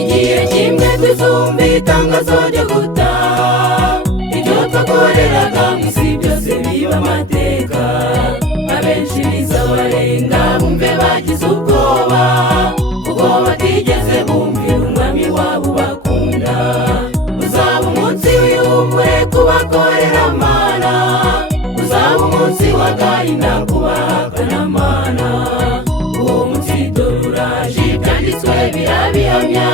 Igihe kimwe twizumbi itangazo ryo gutaha, ibyo twakoreraga mw'isi byose biba amateka. Abenshi bizabarenga bumve bagize ubwoba, kuko batigeze bumvira umwami wabo bakunda. Uzaba umunsi w'ihumure kubakorera Mana, uzaba umunsi w'agahinda kubahakana Mana. Uwo munsi dore uraje, ibyanditswe birabihamya,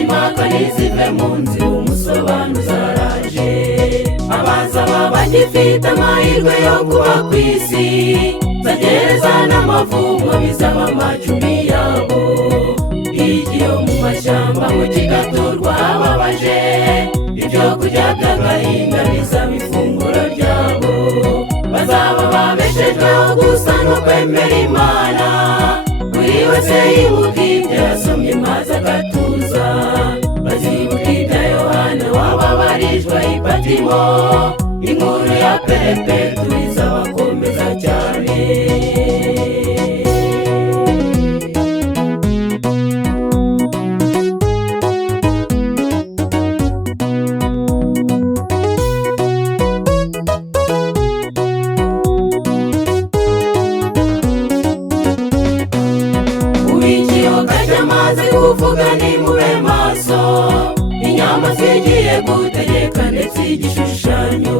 impaka ntizive mu nzira, umusobanuzi araje. Abazaba bagifite amahirwe yo kuba ku isi, zagereza n'amavumo bizaba amacumbi yabo. Igihe mu mashyamba ngo kigaturwa ababaje, ibyo kurya by'agahinda bizaba ifunguro ryabo. Bazaba babeshejweho gusa no kwemera Imana, buri wese yibuka ibyo yasomye maze agatuza. Bazibuka ibya Yohana wababarijwe i Patimo, inkuru ya Perepetu izabakomeza cyane. Ikiyoka cyamaze kuvuga nimube maso, inyama zigiye gutegeka ndetse igishushanyo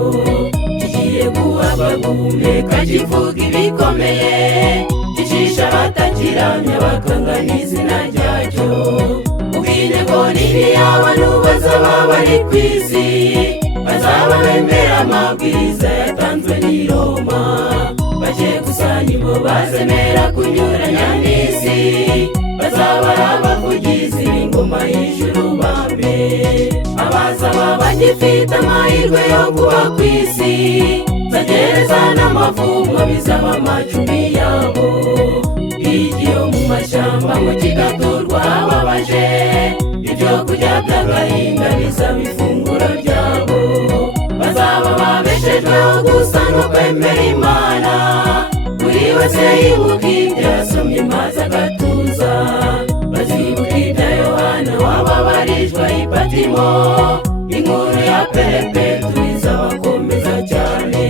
kigiye guhaba guhumeka kivuga ibikomeye, gicisha abatakiramya bakanga n'izina ryacyo. Ubwintego nini y'abantu bazaba bari ku isi, bazaba bemera amabwiriza yatanzwe n'i Roma. Bake gusa nibo bazemera kunyuranya n'isi, bazaba ari abavugizi b'ingoma y'ijuru bambe. Abazaba bagifite amahirwe yo kuba ku isi, zagereza n'amavumo bizaba amacumbi yabo. Igihe mu mashyamba ngo kigaturwa ababaje, ibyo kurya by'agahinda bizaba ifunguro ryabo. Bazaba babeshejweho gusa no kwemera Imana, buri wese yibuka ibyo yasomye maze agatuza. Bazibuka ibya Yohana wababarijwe i Patimo, inkuru ya Perepetu izabakomeza cyane.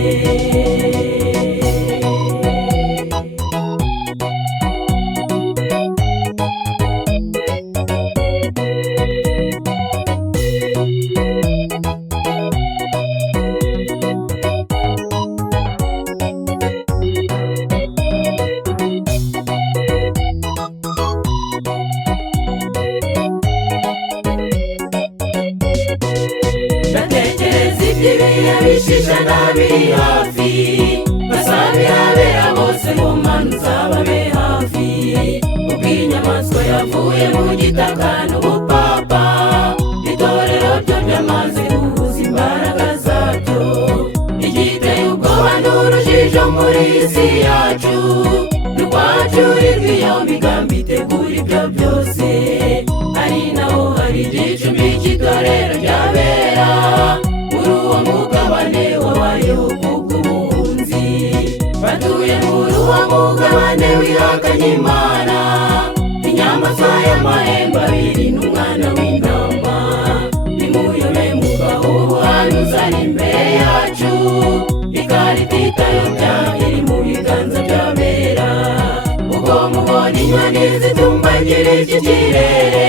Ndatekereza iby'ibihe bishisha n'abiri hafi, bazabirabera bose ngo Mana uzababe hafi. Ubwo inyamaswa yavuye mu gitaka n'ubupapa, itorero ryo ryamaze guhuza imbaraga zabyo. Igiteye ubwoba n'urujijo muri isi yacu, ntirwacurirwa iyo migambi itegura ibyo byose. Ari naho hari igicumbi cy'itorero ry'abera, muri uwo mugabane wabayeho kubw'ubuhunzi. Batuye muri uwo mugabane wihakanye Imana, inyamaswa y'amahembe abiri n'umwana w'intama. Nimuyobe mubaho ubuhanuzi ari imbere yacu, ikarita itayobya iri mu biganza by'abera. Ubwo mubona inyoni zitumbagira iki kirere,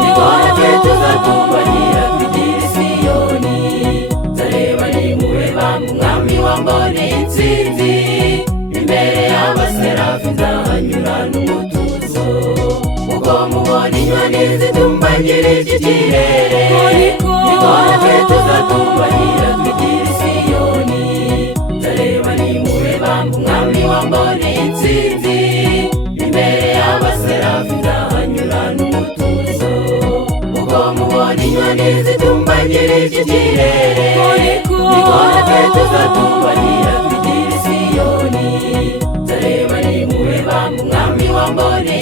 niko natwe tuzatumbagira twigira i Siyoni. Nzareba nimube bamwe umwami wamboneye intsinzi, imbere y'abaserafi nzahanyura n'umutuzo. Ubwo mubona inyoni zitumbagira iki kirere, niko natwe tuzatumbagira twigira i Siyoni. Nzareba nimube bamwe umwami wamboneye intsinzi, imbere y'abaserafi nzahanyura n'umutuzo. Ubwo mubona inyoni zitumbagira iki kirere, niko natwe tuzatumbagira twigira i Siyoni. Nzareba nimube bamwe umwami wamboneye